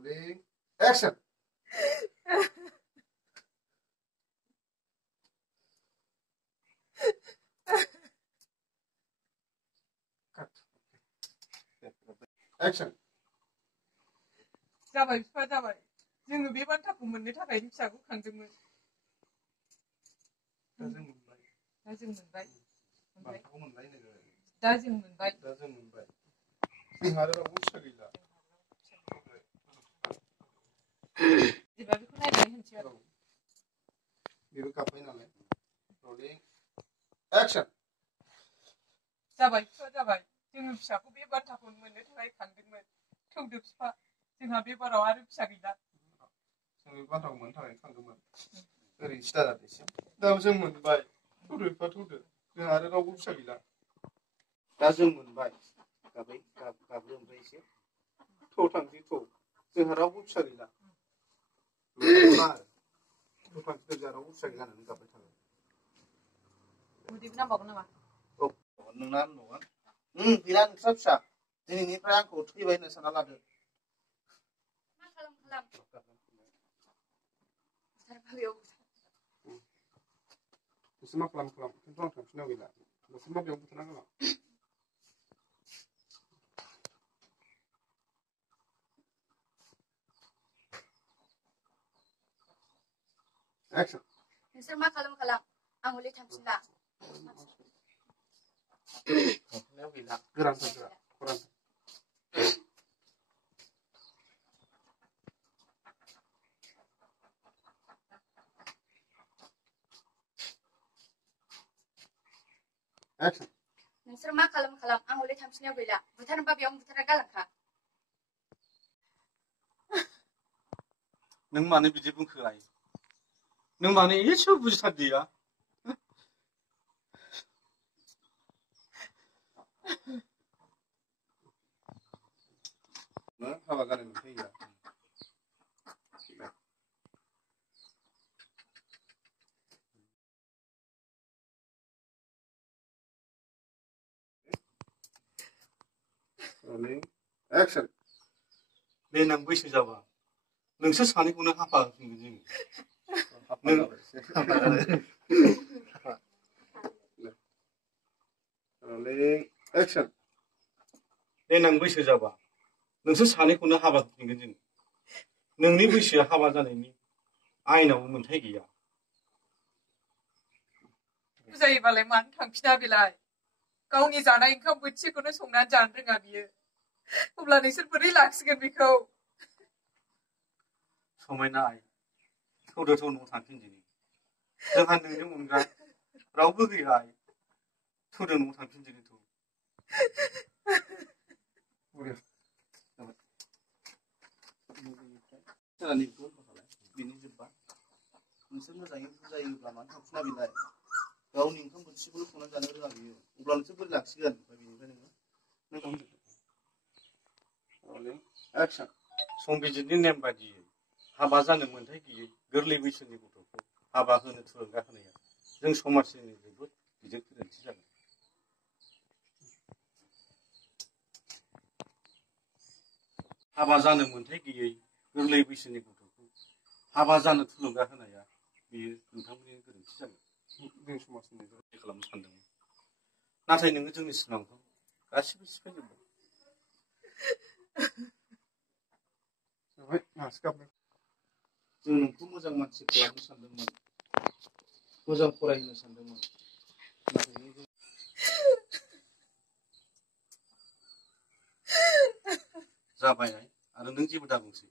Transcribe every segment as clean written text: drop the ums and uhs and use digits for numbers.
Rolling. Action. Cut. Action. जाबाय बिफा जाबाय जोङो बे बान्थाखौ मोननो थाखाय फिसाखौ खांदोंमोन दा जों मोनबाय दा जों मोनबाय जोंहा आरो रावबो फिसा गैला जेनेबा बेखौ नायनानै होनसै आरो बेबो गाबबाय नालाय Rolling. Action. जाबाय बिफा जाबाय जोङो फिसाखौ बे बान्थाखौ मोननो थाखाय खांदोंमोन थौदो बिफा जोंहा बे बाराव आरो फिसा गैला जों बे बान्थाखौ मोननो थाखाय खांदोंमोन ओरैनो सिदा जादो एसे दा जों मोनबाय थौदो बिफा थौदो जोंहा आरो रावबो फिसा गैला दा जों मोनबाय गाब्रो ओमफ्राय एसे थौ थांसै थौ जोंहा रावबो फिसा गैला थौ थांसै जोंहा रावबो फिसा गैला होननानै गाबबाय थागोन मुलिबो नांबावगोन नामा औ नोंना होनबावगोन गैला नोंस्रा फिसा दिनैनिफ्राय आंखौ थैबाय होननो सानना लादो मा खालाम नोंसोर मा खालाम खिन्थु आं थांफिननायाव गैला नोंसोर मा बेयाव बुथारना गालां Action. नोंसोर मा खालाम आं हले थांफिनला थांफिननायाव गैला गोरानथार खरान Action. नोंसोर मा खालाम आं हले थांफिननायाव गैला बुथारनोबा बेयावनो बुथारना गालांखा नों मानो बिदि बुंखोलाय नों मानो एसेबो बुजिथारदिया हाबा जानो मोनथाय गैया Rolling. Action. देनां बैसो जाबा नोंसोर सानैखौनो हाबा होफिनगोन जोङो Rolling. Action. देनां बैसो जाबा नोंसोर सानैखौनो हाबा होफिनगोन जोङो नोंनि बैसोआ हाबा जानायनि आयेनावबो मोनथाय गैया बुजायोबालाय मानो थांफिना बेलाय गावनि जानाय ओंखाम बोथिसेखौनो संनानै जानो रोङा बियो अब्ला नोंसोर बोरै लाखिगोन बेखौ समायना आइ थौदो न'आव थांफिनदिनि जोंहा नोंनि अनगा रावबो गैया आइ थौदो न'आव थांफिनदिनि थौ बेनि जोब्बा नोंसोर मोजाङै बुजायोब्ला मानो थांफिना बेलाय गावनि ओंखाम बोथिसेखौल' संनानै जानो रोङा बियो अब्ला नोंसोर बोरै लाखिगोन बेनिफ्राय नोङो Action. संबिजितनि नेम बायदियै हाबा जानो मोनथाय गैयै गोरलै बैसोनि गथ'खौ हाबा होनो थुलुंगा होनाया जों समाजनि जोबोद गिदिर गोरोन्थि जागोन हाबा जानो मोनथाय गैयै गोरलै बैसोनि गथ'खौ हाबा जानो थुलुंगा होनाया बेयो नोंथांमोननि गोरोन्थि जागोन जों समाजनि रैखा खालामनो सानदोंमोन नाथाय नोङो जोंनि सिमांखौ गासिबो सिफायजोब्बाय जों नोंखौ मोजां मानसि खालामनो सानदोंमोन मोजां फरायहोनो सानदोंमोन नाथाय जाबाय आरो नों जेबो दाबुंसै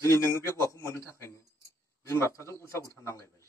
दिनै नोङो बे हौवाखौ मोननो थाखायनो बिमा बिफाजों उल्था नांलायबाय